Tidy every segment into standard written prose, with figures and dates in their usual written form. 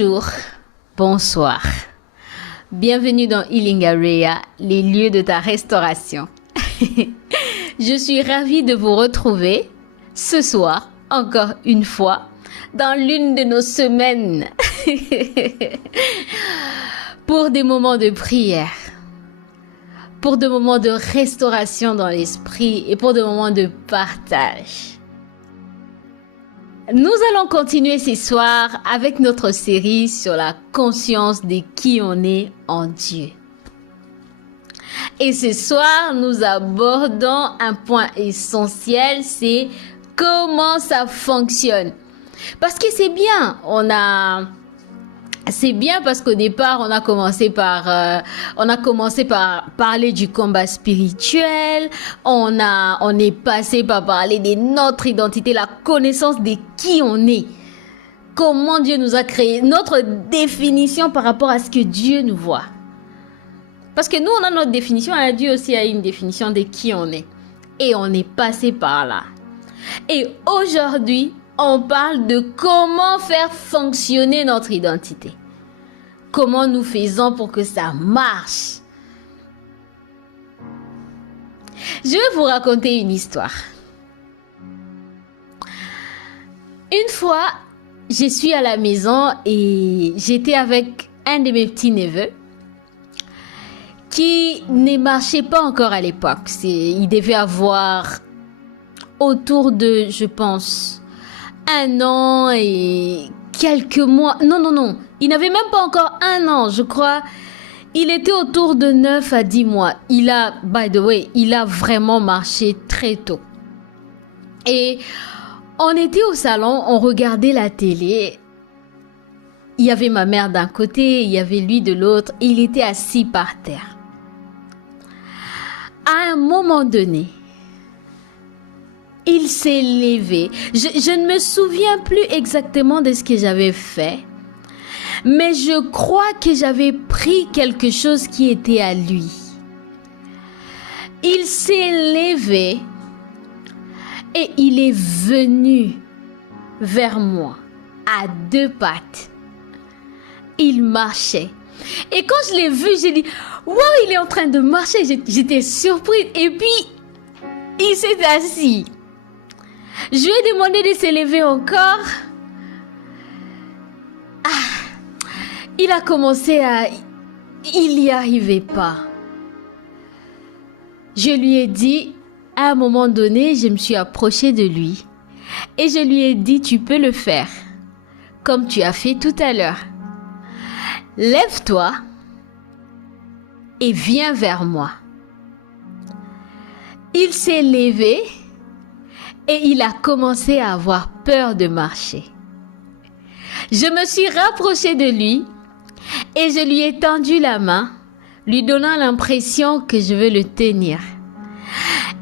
Bonjour, bonsoir. Bienvenue dans Healing Area, les lieux de ta restauration. Je suis ravie de vous retrouver ce soir, encore une fois, dans l'une de nos semaines pour des moments de prière, pour des moments de restauration dans l'esprit et pour des moments de partage. Nous allons continuer ce soir avec notre série sur la conscience de qui on est en Dieu. Et ce soir, nous abordons un point essentiel, c'est comment ça fonctionne. Parce que c'est bien, c'est bien parce qu'au départ, on a commencé par parler du combat spirituel. On est passé par parler de notre identité, la connaissance de qui on est. Comment Dieu nous a créé, notre définition par rapport à ce que Dieu nous voit. Parce que nous, on a notre définition, et Dieu aussi a une définition de qui on est. Et on est passé par là. Et aujourd'hui, on parle de comment faire fonctionner notre identité. Comment nous faisons pour que ça marche. Je vais vous raconter une histoire. Une fois, je suis à la maison et j'étais avec un de mes petits-neveux qui ne marchait pas encore à l'époque. Il devait avoir autour de, je pense, 1 an et quelques mois. Non. Il n'avait même pas encore 1 an, je crois. Il était autour de 9 à 10 mois. Il a vraiment marché très tôt. Et on était au salon, on regardait la télé. Il y avait ma mère d'un côté, il y avait lui de l'autre. Il était assis par terre. À un moment donné, il s'est levé. Je ne me souviens plus exactement de ce que j'avais fait. Mais je crois que j'avais pris quelque chose qui était à lui. Il s'est levé et il est venu vers moi à 2 pattes. Il marchait. Et quand je l'ai vu, j'ai dit « Wow, il est en train de marcher !» J'étais surprise. Et puis, il s'est assis. Je lui ai demandé de se lever encore. Il a commencé à... Il n'y arrivait pas. Je lui ai dit, à un moment donné, je me suis approchée de lui. Et je lui ai dit, tu peux le faire. Comme tu as fait tout à l'heure. Lève-toi et viens vers moi. Il s'est levé et il a commencé à avoir peur de marcher. Je me suis rapprochée de lui et je lui ai tendu la main, lui donnant l'impression que je veux le tenir.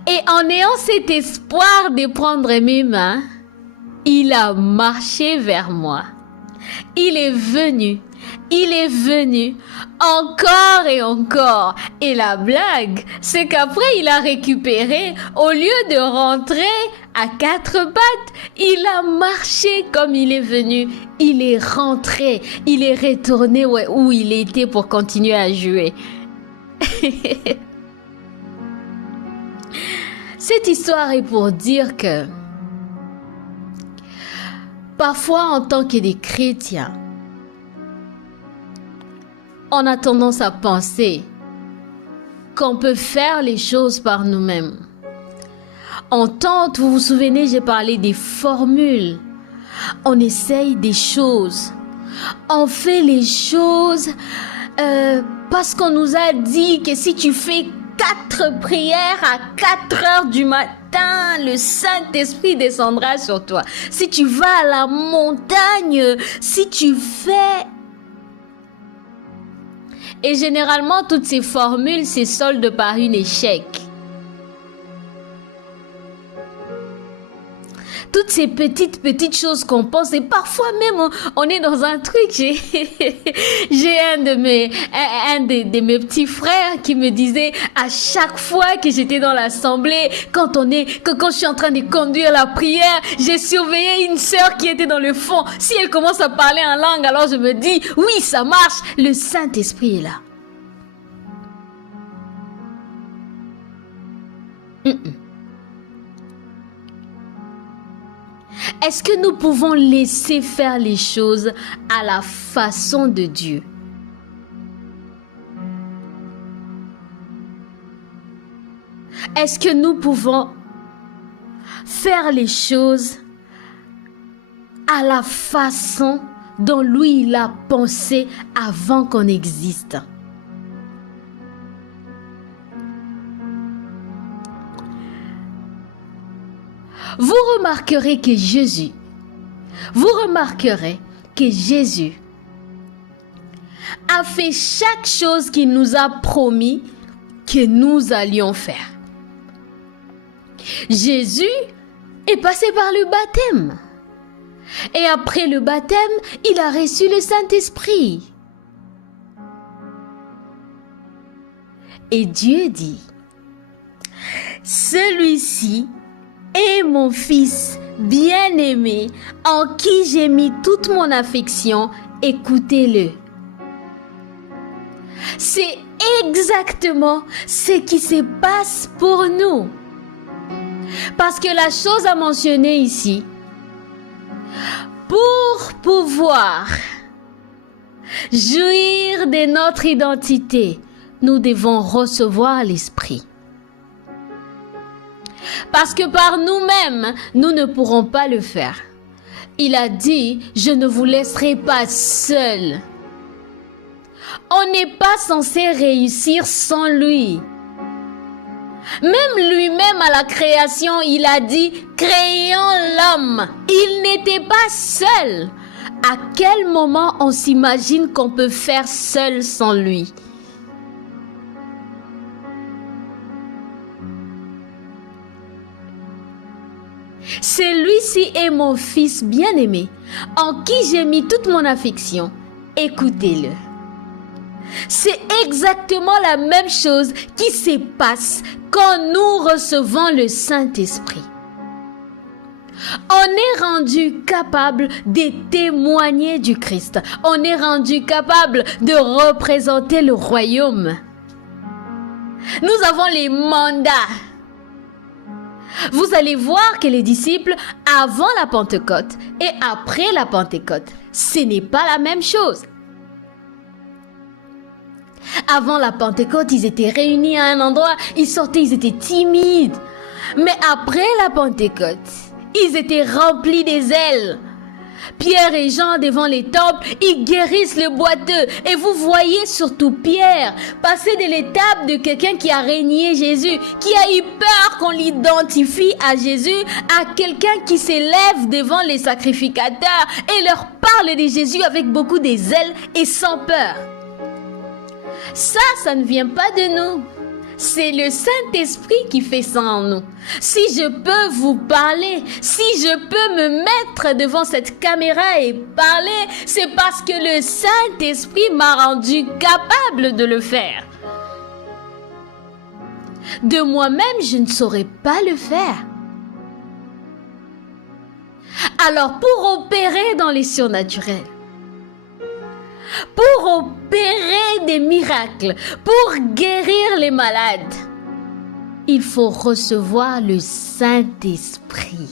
Et en ayant cet espoir de prendre mes mains, il a marché vers moi. Il est venu encore et encore. Et la blague, c'est qu'après il a récupéré, au lieu de rentrer à 4 pattes, il a marché comme il est venu. Il est rentré, il est retourné où il était pour continuer à jouer. Cette histoire est pour dire que parfois en tant que des chrétiens, on a tendance à penser qu'on peut faire les choses par nous-mêmes. On tente, vous vous souvenez, j'ai parlé des formules. On essaye des choses. On fait les choses parce qu'on nous a dit que si tu fais 4 prières à 4 heures du matin, le Saint-Esprit descendra sur toi. Si tu vas à la montagne, si tu fais... Et généralement, toutes ces formules se soldent par un échec. Toutes toutes ces petites choses qu'on pense, et parfois même on est dans un truc. J'ai un de mes petits frères qui me disait à chaque fois que j'étais dans l'assemblée, quand je suis en train de conduire la prière, j'ai surveillé une sœur qui était dans le fond. Si elle commence à parler en langue, alors je me dis, oui, ça marche, le Saint-Esprit est là. Est-ce que nous pouvons laisser faire les choses à la façon de Dieu? Est-ce que nous pouvons faire les choses à la façon dont lui il a pensé avant qu'on existe? Vous remarquerez que Jésus a fait chaque chose qu'il nous a promis que nous allions faire. Jésus est passé par le baptême. Et après le baptême, il a reçu le Saint-Esprit. Et Dieu dit, celui-ci est mon fils bien-aimé, en qui j'ai mis toute mon affection, écoutez-le. C'est exactement ce qui se passe pour nous. Parce que la chose à mentionner ici, pour pouvoir jouir de notre identité, nous devons recevoir l'Esprit. Parce que par nous-mêmes, nous ne pourrons pas le faire. Il a dit, je ne vous laisserai pas seul. On n'est pas censé réussir sans lui. Même lui-même à la création, il a dit, créons l'homme. Il n'était pas seul. À quel moment on s'imagine qu'on peut faire seul sans lui? Celui-ci est mon fils bien-aimé, en qui j'ai mis toute mon affection. Écoutez-le. C'est exactement la même chose qui se passe quand nous recevons le Saint-Esprit. On est rendu capable de témoigner du Christ. On est rendu capable de représenter le royaume. Nous avons les mandats. Vous allez voir que les disciples, avant la Pentecôte et après la Pentecôte, ce n'est pas la même chose. Avant la Pentecôte, ils étaient réunis à un endroit, ils sortaient, ils étaient timides. Mais après la Pentecôte, ils étaient remplis des ailes. Pierre et Jean devant les temples, ils guérissent le boiteux. Et vous voyez surtout Pierre passer de l'étape de quelqu'un qui a régné Jésus, qui a eu peur qu'on l'identifie à Jésus, à quelqu'un qui s'élève devant les sacrificateurs et leur parle de Jésus avec beaucoup de zèle et sans peur. Ça ne vient pas de nous. C'est le Saint-Esprit qui fait ça en nous. Si je peux vous parler, si je peux me mettre devant cette caméra et parler, c'est parce que le Saint-Esprit m'a rendu capable de le faire. De moi-même, je ne saurais pas le faire. Alors, pour opérer dans les surnaturels, pour opérer des miracles, pour guérir les malades, il faut recevoir le Saint-Esprit.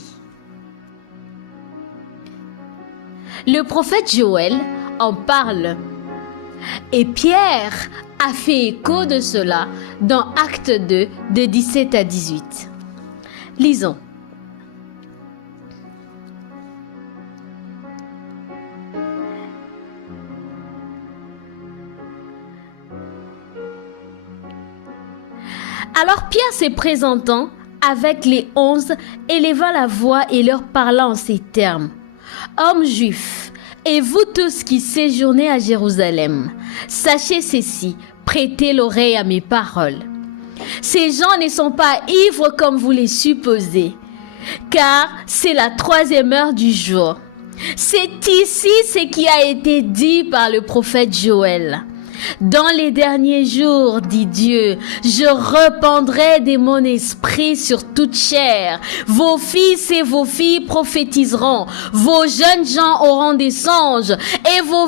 Le prophète Joël en parle et Pierre a fait écho de cela dans Actes 2 de 17 à 18. Lisons. Alors Pierre se présentant avec les 11, éleva la voix et leur parla en ces termes. Hommes juifs, et vous tous qui séjournez à Jérusalem, sachez ceci, prêtez l'oreille à mes paroles. Ces gens ne sont pas ivres comme vous les supposez, car c'est la 3e heure du jour. C'est ici ce qui a été dit par le prophète Joël. Dans les derniers jours, dit Dieu, je répandrai de mon esprit sur toute chair. Vos fils et vos filles prophétiseront. Vos jeunes gens auront des songes et vos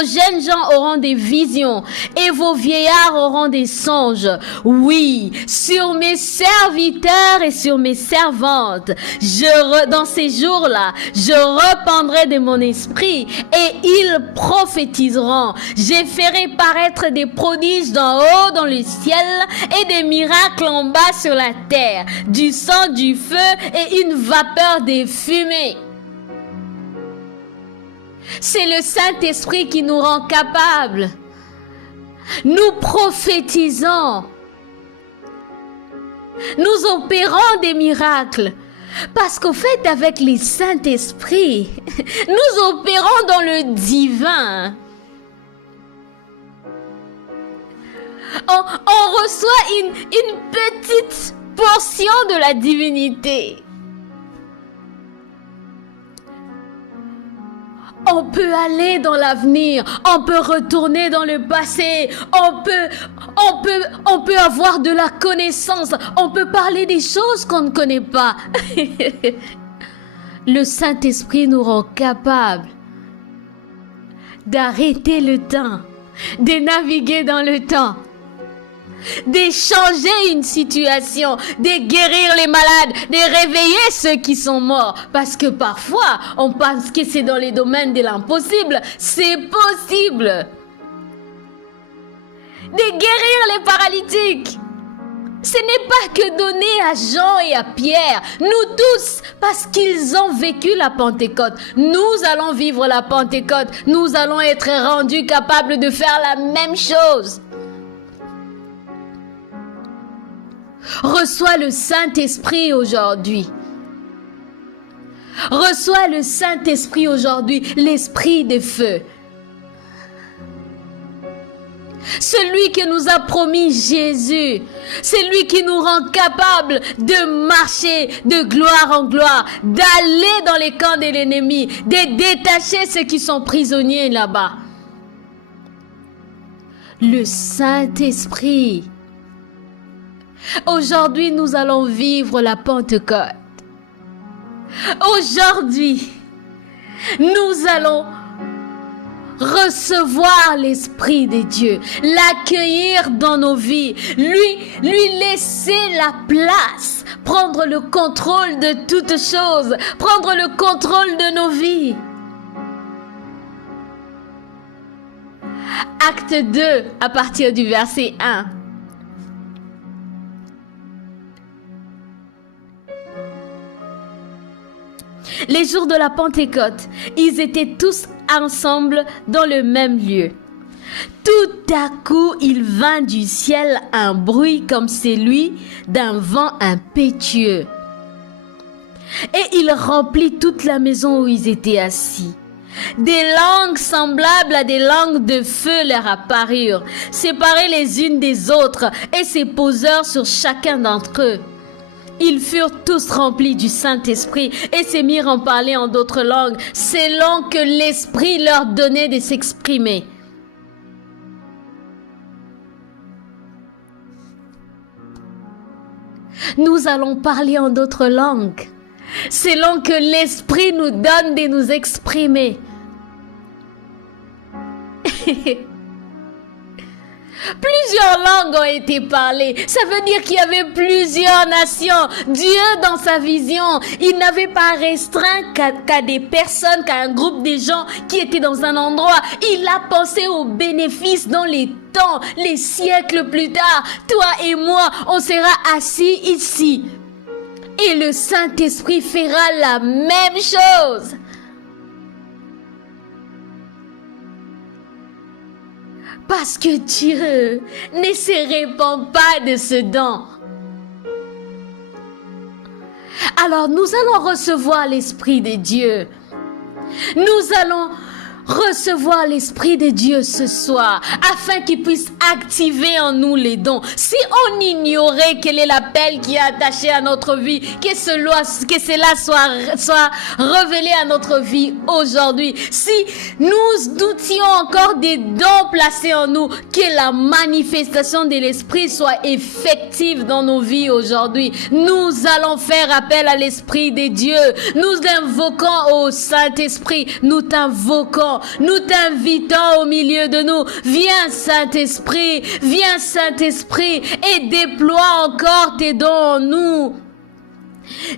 jeunes gens auront des visions et vos vieillards auront des songes. Oui, sur mes serviteurs et sur mes servantes, dans ces jours-là, je répandrai de mon esprit et ils prophétiseront. Je ferai paraître des prodiges d'en haut dans le ciel et des miracles en bas sur la terre, du sang, du feu et une vapeur de fumée. C'est le Saint-Esprit qui nous rend capables. Nous prophétisons. Nous opérons des miracles. Parce qu'au fait, avec le Saint-Esprit, nous opérons dans le divin. On reçoit une petite portion de la divinité. On peut aller dans l'avenir, on peut retourner dans le passé, on peut avoir de la connaissance, on peut parler des choses qu'on ne connaît pas. Le Saint-Esprit nous rend capables d'arrêter le temps, de naviguer dans le temps, de changer une situation, de guérir les malades, de réveiller ceux qui sont morts. Parce que parfois, on pense que c'est dans les domaines de l'impossible. C'est possible. De guérir les paralytiques. Ce n'est pas que donné à Jean et à Pierre, nous tous, parce qu'ils ont vécu la Pentecôte. Nous allons vivre la Pentecôte. Nous allons être rendus capables de faire la même chose. Reçois le Saint-Esprit aujourd'hui. Reçois le Saint-Esprit aujourd'hui, l'Esprit de feu. Celui que nous a promis Jésus, celui qui nous rend capables de marcher de gloire en gloire, d'aller dans les camps de l'ennemi, de détacher ceux qui sont prisonniers là-bas. Le Saint-Esprit. Aujourd'hui, nous allons vivre la Pentecôte. Aujourd'hui, nous allons recevoir l'Esprit de Dieu, l'accueillir dans nos vies, lui laisser la place, prendre le contrôle de toutes choses, prendre le contrôle de nos vies. Acte 2, à partir du verset 1. Les jours de la Pentecôte, ils étaient tous ensemble dans le même lieu. Tout à coup, il vint du ciel un bruit comme celui d'un vent impétueux. Et il remplit toute la maison où ils étaient assis. Des langues semblables à des langues de feu leur apparurent, séparées les unes des autres, et se posèrent sur chacun d'entre eux. Ils furent tous remplis du Saint-Esprit et se mirent à parler en d'autres langues, selon que l'Esprit leur donnait de s'exprimer. Nous allons parler en d'autres langues, selon que l'Esprit nous donne de nous exprimer. Plusieurs langues ont été parlées. Ça veut dire qu'il y avait plusieurs nations. Dieu, dans sa vision, il n'avait pas restreint qu'à des personnes, qu'à un groupe de gens qui étaient dans un endroit. Il a pensé aux bénéfices dans les temps, les siècles plus tard. Toi et moi, on sera assis ici. Et le Saint-Esprit fera la même chose. Parce que Dieu ne se répand pas de ce don. Alors nous allons recevoir l'Esprit de Dieu. Nous allons recevoir l'Esprit de Dieu ce soir, afin qu'il puisse activer en nous les dons. Si on ignorait quel est l'appel qui est attaché à notre vie, que cela soit révélé à notre vie aujourd'hui. Si nous doutions encore des dons placés en nous, que la manifestation de l'Esprit soit effective dans nos vies aujourd'hui. Nous allons faire appel à l'Esprit de Dieu. Nous invoquons au Saint-Esprit. Nous t'invoquons. Nous t'invitons au milieu de nous. Viens Saint-Esprit. Viens Saint-Esprit et déploie encore tes dons en nous.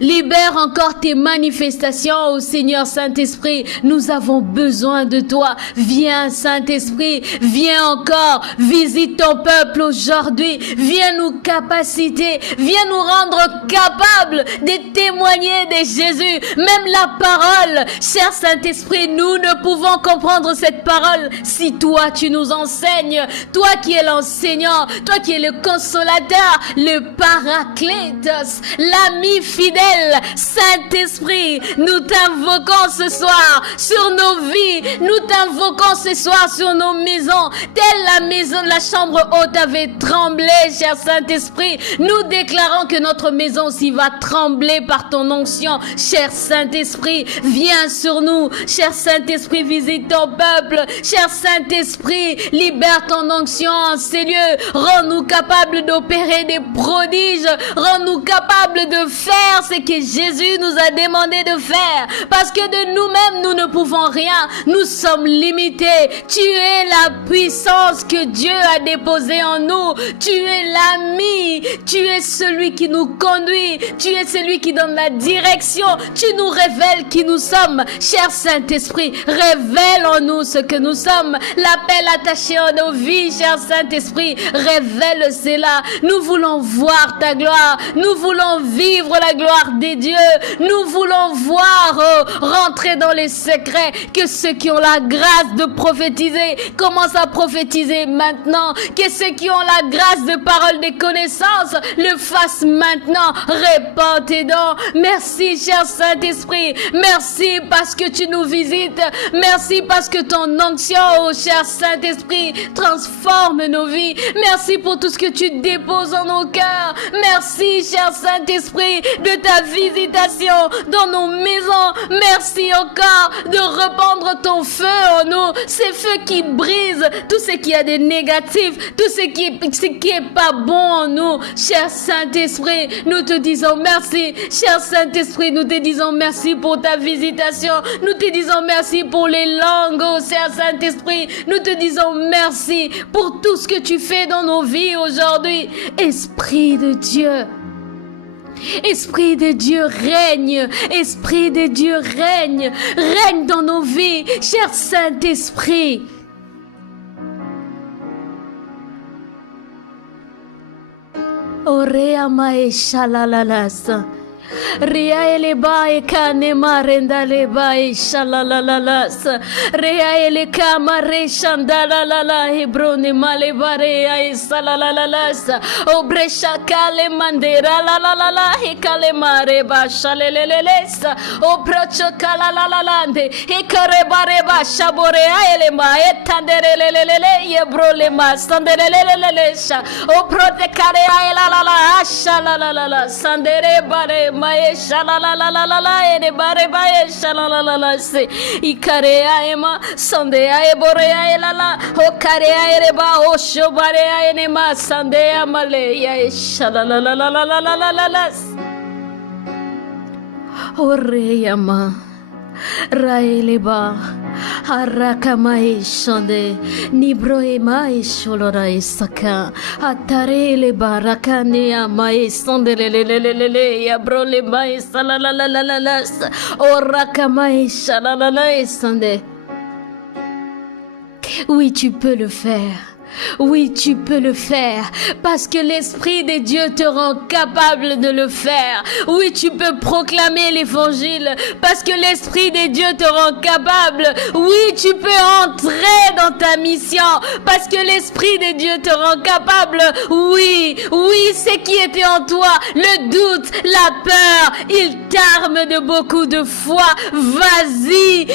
Libère encore tes manifestations au Seigneur Saint-Esprit. Nous avons besoin de toi. Viens Saint-Esprit, viens encore, visite ton peuple aujourd'hui. Viens nous capaciter, viens nous rendre capables de témoigner de Jésus. Même la parole, cher Saint-Esprit, nous ne pouvons comprendre cette parole si toi tu nous enseignes. Toi qui es l'enseignant, toi qui es le consolateur, le paraclète, l'ami fidèle, Saint-Esprit, nous t'invoquons ce soir sur nos vies, nous t'invoquons ce soir sur nos maisons, telle la maison, la chambre haute avait tremblé, cher Saint-Esprit. Nous déclarons que notre maison aussi va trembler par ton onction, cher Saint-Esprit. Viens sur nous, cher Saint-Esprit, visite ton peuple, cher Saint-Esprit, libère ton onction en ces lieux, rends-nous capables d'opérer des prodiges, rends-nous capables de faire ce que Jésus nous a demandé de faire, parce que de nous-mêmes nous ne pouvons rien, nous sommes limités. Tu es la puissance que Dieu a déposée en nous, tu es l'ami, tu es celui qui nous conduit, tu es celui qui donne la direction, tu nous révèles qui nous sommes. Cher Saint-Esprit, révèle en nous ce que nous sommes, l'appel attaché en nos vies, cher Saint-Esprit, révèle cela. Nous voulons voir ta gloire, nous voulons vivre la gloire des dieux. Nous voulons voir rentrer dans les secrets, que ceux qui ont la grâce de prophétiser commencent à prophétiser maintenant, que ceux qui ont la grâce de parole de connaissance le fassent maintenant. Répands tes dons. Merci cher Saint-Esprit, merci parce que tu nous visites, merci parce que ton onction, oh cher Saint-Esprit, transforme nos vies. Merci pour tout ce que tu déposes en nos cœurs. Merci cher Saint-Esprit de ta visitation dans nos maisons. Merci encore de répandre ton feu en nous, ces feux qui brisent tout ce qui a de négatif, tout ce qui est pas bon en nous. Cher Saint-Esprit, nous te disons merci. Cher Saint-Esprit, nous te disons merci pour ta visitation. Nous te disons merci pour les langues, oh cher Saint-Esprit. Nous te disons merci pour tout ce que tu fais dans nos vies aujourd'hui. Esprit de Dieu, Esprit de Dieu règne, Esprit de Dieu règne, règne dans nos vies, cher Saint-Esprit. Orea mae shalalalas. Ria ele bae kane marenda le bae shalalalas. Ria ele kama re shandala la la hebrone male bare ai salalalas. Obresha kale mandera la la la la he kale mare ba shaleleles. Obrocho kala la la lande he kare bare ba shabore ele ma etandere lelele yebro le ma sandere lelele sha. Obrote kare ai la la la shalalala sandere bare mae shalalalalala ene bare bae shalalala se ikarea ema sondea eborea elala o karea ereba o shobarea ene ma sandea male ya shalalalalalala oreya ma raeleba Harakamae shande nibroe mae sholorae saka atarele barakane amae sandelelelelele ya brole mae salalalala orakamae shalalala sande. Oui, tu peux le faire. Oui, tu peux le faire parce que l'Esprit de Dieu te rend capable de le faire. Oui, tu peux proclamer l'évangile parce que l'Esprit de Dieu te rend capable. Oui, tu peux entrer dans ta mission parce que l'Esprit de Dieu te rend capable. Oui, ce qui était en toi, le doute, la peur, il t'arme de beaucoup de foi. Vas-y,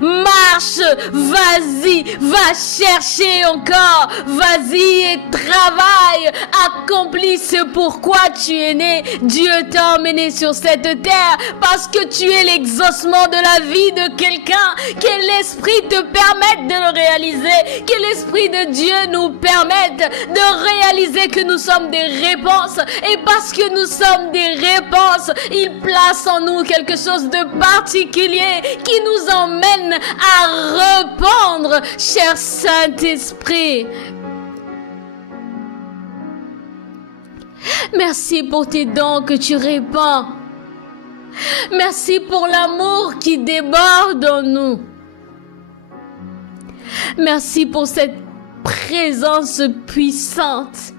marche, vas-y, va chercher encore, vas-y et travaille, accomplis ce pourquoi tu es né. Dieu t'a emmené sur cette terre parce que tu es l'exaucement de la vie de quelqu'un. Que l'Esprit te permette de le réaliser, que l'Esprit de Dieu nous permette de réaliser que nous sommes des réponses, et parce que nous sommes des réponses, il place en nous quelque chose de particulier qui nous emmène à répandre, cher Saint-Esprit. Merci pour tes dons que tu répands. Merci pour l'amour qui déborde en nous. Merci pour cette présence puissante.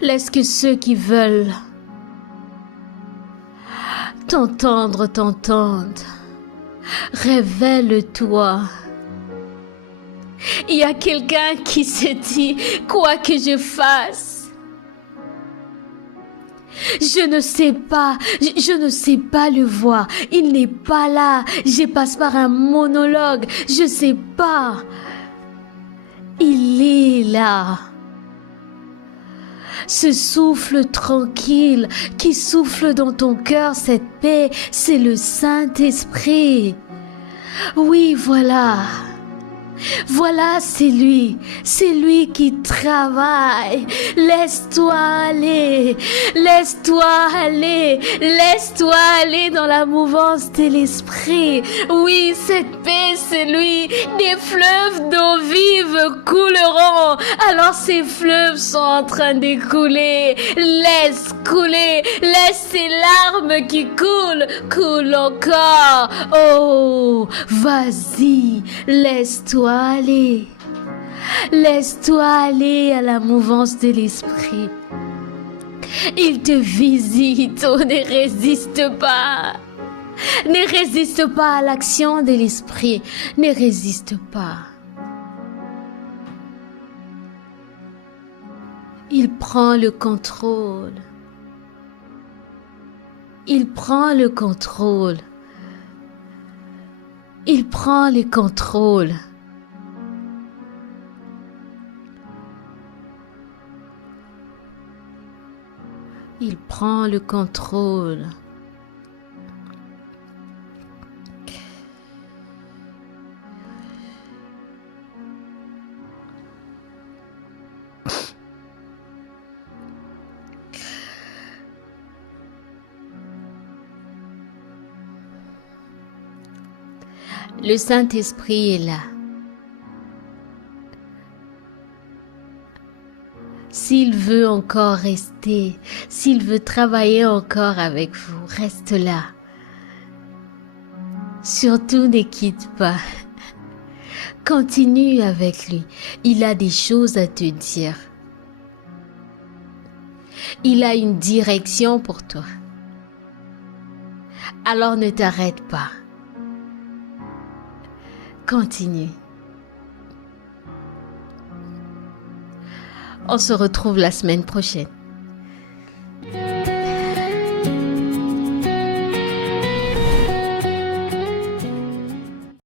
Laisse que ceux qui veulent t'entendre t'entendent. Révèle-toi. Il y a quelqu'un qui se dit, quoi que je fasse, je ne sais pas le voir. Il n'est pas là. Je passe par un monologue. Je sais pas. Il est là. Ce souffle tranquille qui souffle dans ton cœur, cette paix, c'est le Saint-Esprit. Oui, voilà. Voilà, c'est lui qui travaille. Laisse-toi aller dans la mouvance de l'Esprit. Oui, cette paix, c'est lui. Des fleuves d'eau vive couleront. Alors ces fleuves sont en train de couler. Laisse couler, laisse ces larmes qui coulent encore. Oh, vas-y, laisse-toi aller. Laisse-toi aller à la mouvance de l'Esprit. Il te visite, oh, ne résiste pas. Ne résiste pas à l'action de l'Esprit. Ne résiste pas. Il prend le contrôle. Il prend le contrôle. Il prend le contrôle. Il prend le contrôle. Le Saint-Esprit est là. S'il veut encore rester, s'il veut travailler encore avec vous, reste là. Surtout ne quitte pas. Continue avec lui. Il a des choses à te dire. Il a une direction pour toi. Alors ne t'arrête pas. Continue. On se retrouve la semaine prochaine.